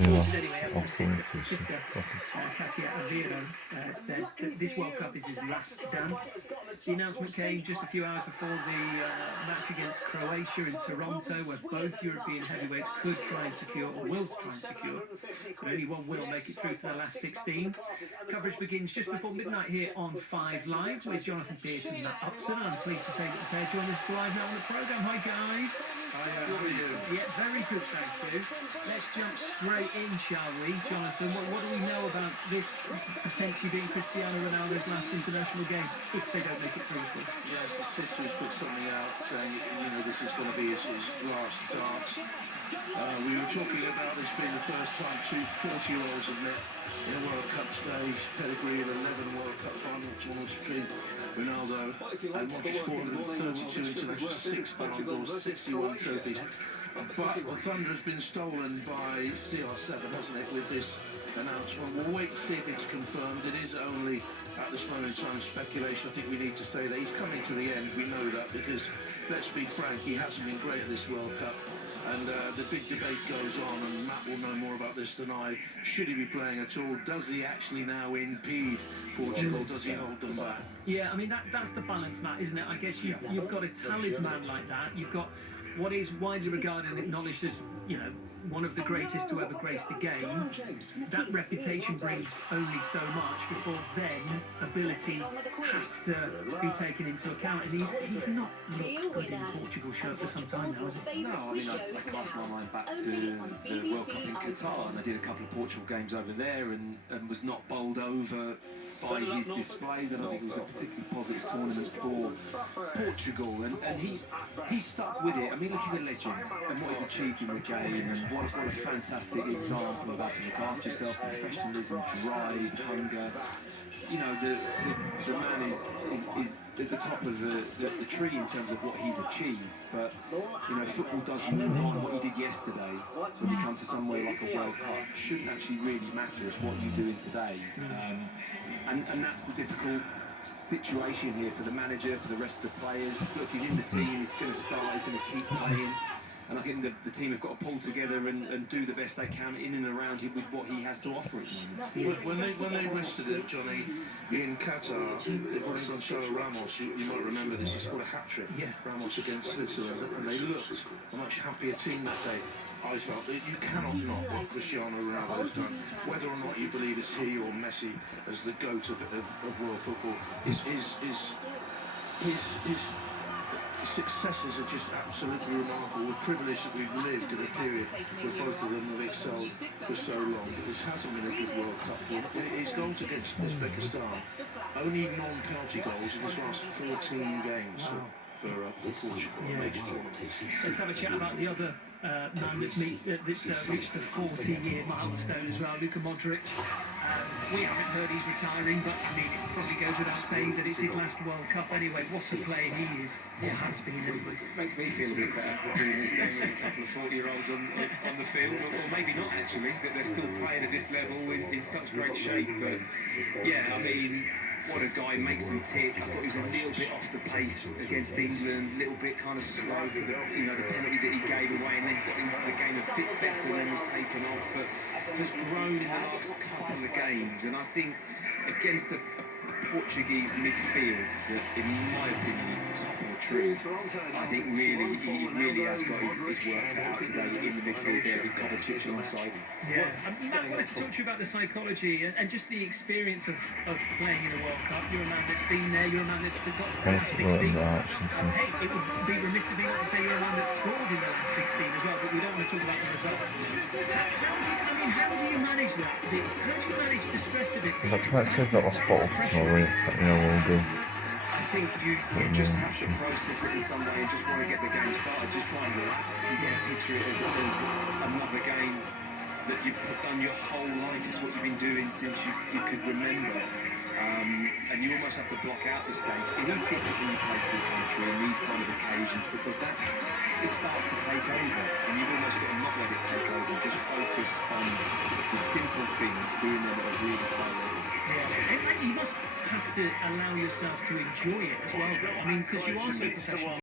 Sister Katia Avero said that this World Cup is his last dance. The announcement came just a few hours before the match against Croatia in Toronto, where both European heavyweights could try and secure, or will try and secure, but only one will make it through to the last 16. Coverage begins just before midnight here on 5 Live with Jonathan Pearce and Matt Upson. I'm pleased to say that the pair join us live now on the programme. Hi guys. Hi, how are you? Yeah, very good, thank you. Let's jump straight in, shall we, Jonathan? What do we know about this potentially being Cristiano Ronaldo's last international game, if they don't make it through, of course? Yes, his sister has put something out saying, this is going to be his last dance. We were talking about this being the first time two 40-year-olds have met in a World Cup stage, pedigree of 11 World Cup final tournaments between Ronaldo and Modric's 432 international, 6 Ballon d'Ors, 61 trophies. But the thunder has been stolen by CR7, hasn't it, with this announcement? We'll wait to see if it's confirmed. It is only, at this moment in time, speculation. I think we need to say that he's coming to the end. We know that because, let's be frank, he hasn't been great at this World Cup. And the big debate goes on, and Matt will know more about this than I. Should he be playing at all? Does he actually now impede Portugal? Does he hold them back? Yeah, I mean, that's the balance, Matt, isn't it? I guess you've got a talisman like that. You've got what is widely regarded and acknowledged as, one of the greatest to ever grace the game. That reputation brings only so much before then ability has to be taken into account. And he's not looked good in Portugal shirt for some time now, has he? No, I mean, I cast my mind back to the World Cup in Qatar, and I did a couple of Portugal games over there and was not bowled over by his displays. I don't think it was a particularly positive tournament for Portugal, and he's stuck with it. I mean, look, he's a legend, and what he's achieved in the game, and what a fantastic example of how to look after yourself, professionalism, drive, hunger. The man is at the top of the tree in terms of what he's achieved, but football does move on. What you did yesterday, when you come to somewhere like a World Cup, shouldn't actually really matter as what you do in today. And that's the difficult situation here for the manager, for the rest of the players. Look, he's in the team, he's going to start, he's going to keep playing. And I think the team have got to pull together and do the best they can in and around him with what he has to offer at the moment. When they rested it, Johnny, in Qatar, they brought in Gonzalo Ramos. You might remember this. He scored a hat-trick, Ramos against Switzerland, and they looked a much happier team that day. I felt that you cannot knock what Cristiano Ronaldo has done, whether or not you believe it's he or Messi as the GOAT of world football. His successes are just absolutely remarkable. We're privileged that we've lived in a period where both of them have excelled for so long. This hasn't been a good World Cup for him. His goals against Uzbekistan, only non-penalty goals in his last 14 games for Portugal. Major tournaments. Let's have a chat about the other man that's reached the 40-year milestone as well, Luka Modric. We haven't heard he's retiring, but I mean, it probably goes without saying that it's his last World Cup anyway. What a player he is, or has been. It makes me feel a bit better doing this game with a couple of 40-year-olds on the field, or maybe not actually, that they're still playing at this level in such great shape. But yeah, I mean, what a guy, makes them tick. I thought he was a little bit off the pace against England, a little bit kind of slow for the penalty that he gave away, and then got into the game a bit better and then was taken off, but has grown in the last couple of games. And I think against a Portuguese midfield that, in my opinion, is top of the tree, I think really he really has got his work cut out today in the midfield there with Kovacic alongside him. Yeah, Matt, I wanted to talk to you about the psychology and just the experience of playing in a World Cup. You're a man that's been there, you're a man that got to the last 16. Hey, it would be remiss of me not to say you're a man that scored in the last 16 as well, but we don't want to talk about the result. How do you manage that? How do you manage the stress of it? I think you just have to process it in some way and just want to get the game started. Just try and relax. You get a picture it as another game that you've done your whole life. It's what you've been doing since you could remember. And you almost have to block out this stage. It is different when you play for your country in these kind of occasions because it starts to take over, and you've almost got to not let it take over. Just focus on the simple things, doing them at a really high level. Yeah, and you must have to allow yourself to enjoy it as well, though. I mean, because you are so professional.